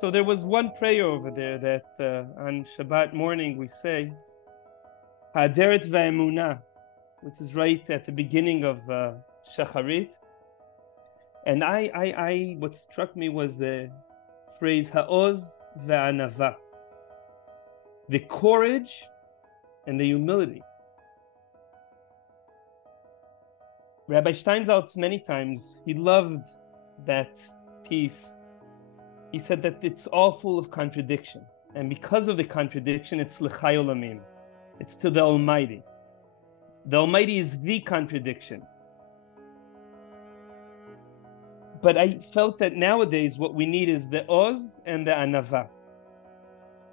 So there was one prayer over there that on Shabbat morning we say, Ha'aderet va'emunah, which is right at the beginning of Shacharit. And what struck me was the phrase Ha'oz va'anava, the courage and the humility. Rabbi Steinsaltz, many times, he loved that piece. He said that it's all full of contradiction. And because of the contradiction, it's l'chai olamim. It's to the Almighty. The Almighty is the contradiction. But I felt that nowadays what we need is the oz and the anava.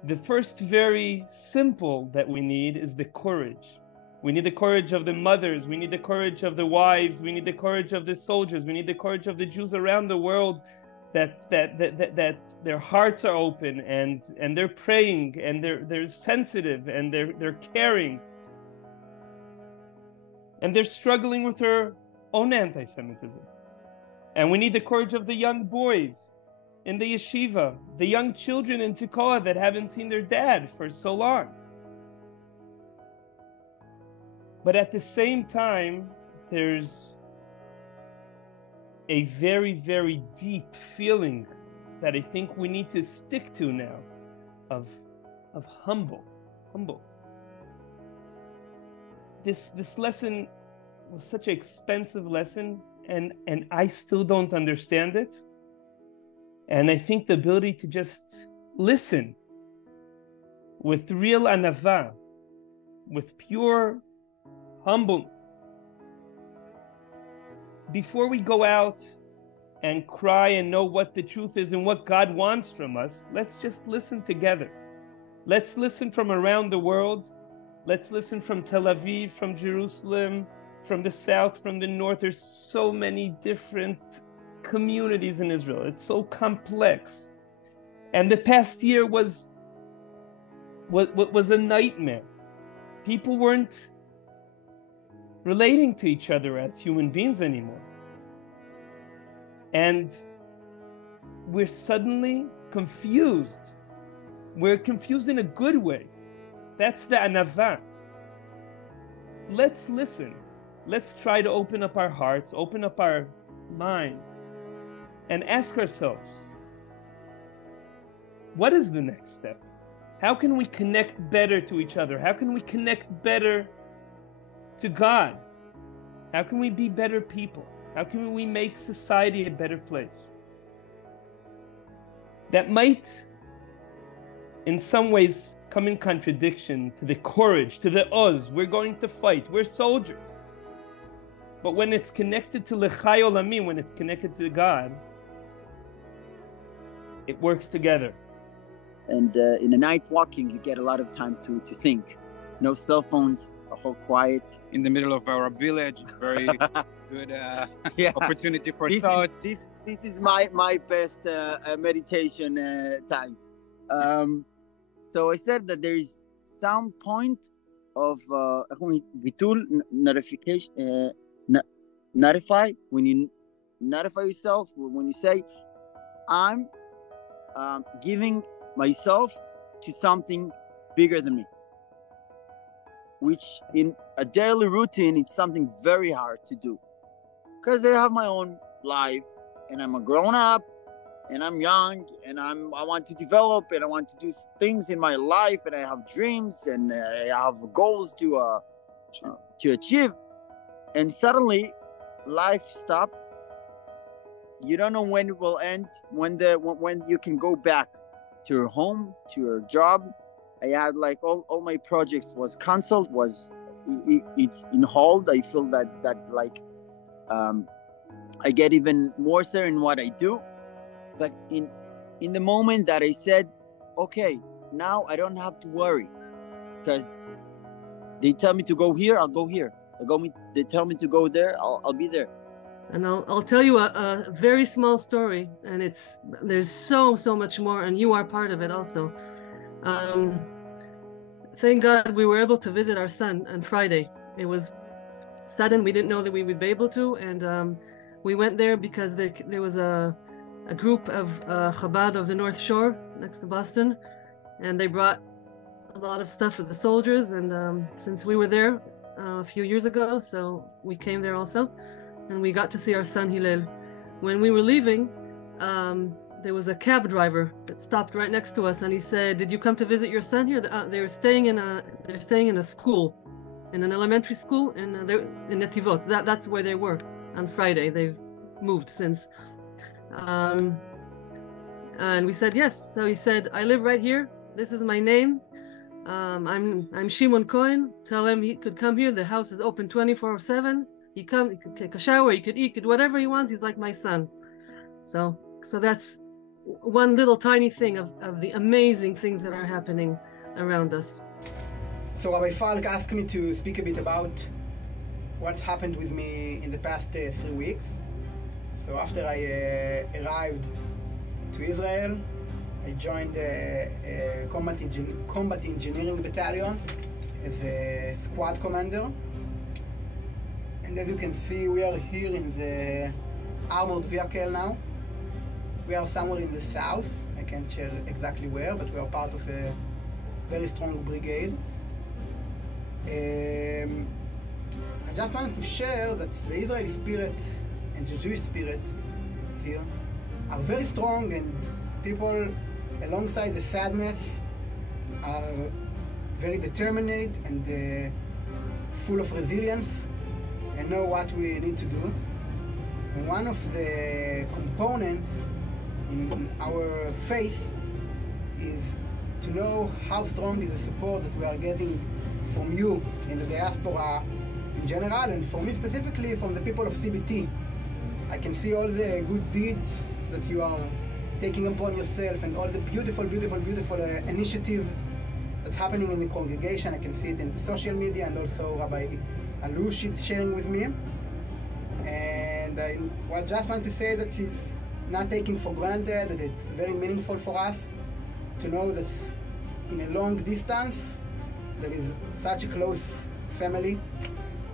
The first very simple that we need is the courage. We need the courage of the mothers. We need the courage of the wives. We need the courage of the soldiers. We need the courage of the Jews around the world that their hearts are open and they're praying and they're sensitive and they're caring. And they're struggling with their own anti-Semitism. And we need the courage of the young boys in the yeshiva, the young children in Tekoa that haven't seen their dad for so long. But at the same time, there's a very, very deep feeling that I think we need to stick to now of humble. This lesson was such an expensive lesson, and I still don't understand it. And I think the ability to just listen with real anava, with pure humbleness, before we go out and cry and know what the truth is and what God wants from us, let's just listen together. Let's listen from around the world. Let's listen from Tel Aviv, from Jerusalem, from the south, from the north. There's so many different communities in Israel. It's so complex. And the past year was a nightmare. People weren't relating to each other as human beings anymore. And we're suddenly confused. We're confused in a good way. That's the anava. Let's listen. Let's try to open up our hearts, open up our minds, and ask ourselves, what is the next step? How can we connect better to each other? How can we connect better to God? How can we be better people? How can we make society a better place? That might, in some ways, come in contradiction to the courage, to the oz. We're going to fight. We're soldiers. But when it's connected to l'chai olamim, when it's connected to God, it works together. And in the night walking, you get a lot of time to think. No cell phones, a whole quiet. In the middle of our village, very good opportunity for thoughts. This is my best meditation time. So I said that there is some point of bitul notification, notify, when you notify yourself, when you say, I'm giving myself to something bigger than me, which in a daily routine, it's something very hard to do because I have my own life and I'm a grown up and I'm young and I want to develop and I want to do things in my life and I have dreams and I have goals to achieve. And suddenly life stops. You don't know when it will end, when you can go back to your home, to your job. I had like all my projects was canceled, it's in hold. I feel that like I get even more certain in what I do. But in the moment that I said, okay, now I don't have to worry because they tell me to go here, I'll go here. They tell me to go there, I'll be there. And I'll tell you a very small story, and there's so much more, and you are part of it also. Thank God we were able to visit our son on Friday. It was sudden, we didn't know that we would be able to, and we went there because there was a a group of Chabad of the North Shore next to Boston, and they brought a lot of stuff for the soldiers. And since we were there a few years ago, so we came there also, and we got to see our son Hillel. When we were leaving, there was a cab driver that stopped right next to us, and he said, "Did you come to visit your son here?" They're staying in a school, in an elementary school in Netivot. That's where they were on Friday. They've moved since. And we said yes. So he said, "I live right here. This is my name. I'm Shimon Cohen. Tell him he could come here. The house is open 24/7. He could take a shower. He could eat. Could whatever he wants. He's like my son." So that's one little tiny thing of the amazing things that are happening around us. So Rabbi Falk asked me to speak a bit about what's happened with me in the past 3 weeks. So after I arrived to Israel, I joined a combat engineering battalion as a squad commander. And as you can see, we are here in the armored vehicle now. We are somewhere in the south. I can't share exactly where, but we are part of a very strong brigade. I just wanted to share that the Israeli spirit and the Jewish spirit here are very strong, and people, alongside the sadness, are very determined and full of resilience and know what we need to do. And one of the components in our faith is to know how strong is the support that we are getting from you in the diaspora in general, and for me specifically from the people of CBT. I can see all the good deeds that you are taking upon yourself and all the beautiful initiatives that's happening in the congregation. I can see it in the social media, and also Rabbi Alush is sharing with me. And I just want to say that it's not taking for granted, that it's very meaningful for us to know that in a long distance there is such a close family.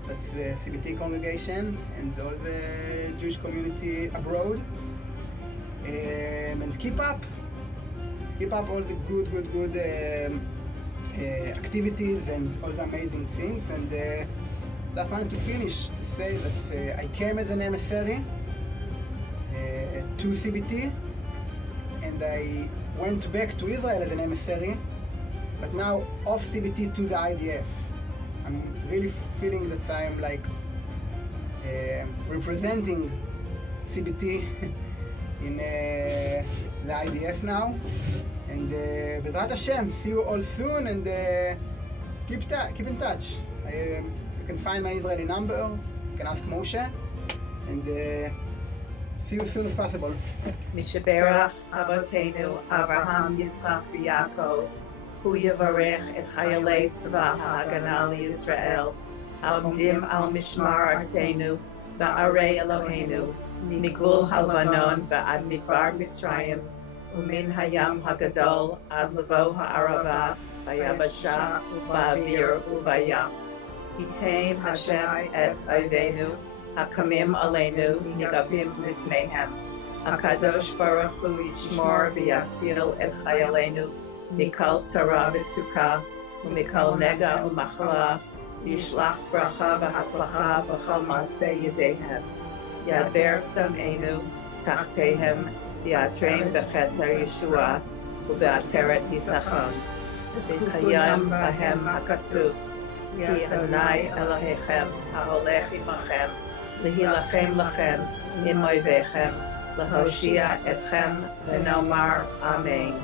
That's the CBT congregation and all the Jewish community abroad. And keep up all the good activities and all the amazing things. And just wanted to finish to say that I came as an emissary to CBT, and I went back to Israel as an emissary, but now off CBT to the IDF. I'm really feeling that I am like representing CBT in the IDF now, and B'ezrat Hashem, see you all soon, and keep in touch. You can find my Israeli number, you can ask Moshe, and see you as soon as possible. Mishaberach Avotenu Abraham Yitzchak Yaakov, Hu Yavarech et Chayalei Tzvah HaHagana Yisrael, Aomdim al Mishmar Artenu, Ba'arei Eloheinu, Migul Halvanon Ba'ad Midbar Mitzrayim, Umin Hayam Hagadol Ad Lavo Ha'arava, Vayabasha Ba'avir Ubayam. Yitain Hashem et Ayvenu, Hakamim Aleinu, Nigavim Lifnehem. Akadosh Baruch Hu Yishmor V'yatzil et Chayalenu, Mikal Tzara V'tzukah, Umikal Nega Umachla, Yishlach Bracha V'Hatzlacha B'chol Maaseh Yedehem. Yaber Sam'enu, Tachtehem, V'yatreim B'cheter Yeshua, U'Be'ateret Yisachon. V'chayam Bahem HaKatuv, Ki Adonai Elohechem, Ha'olech Imachem, L'hilachem Lachem, Im Oivechem, L'hoshia Etchem, V'nomar Amen.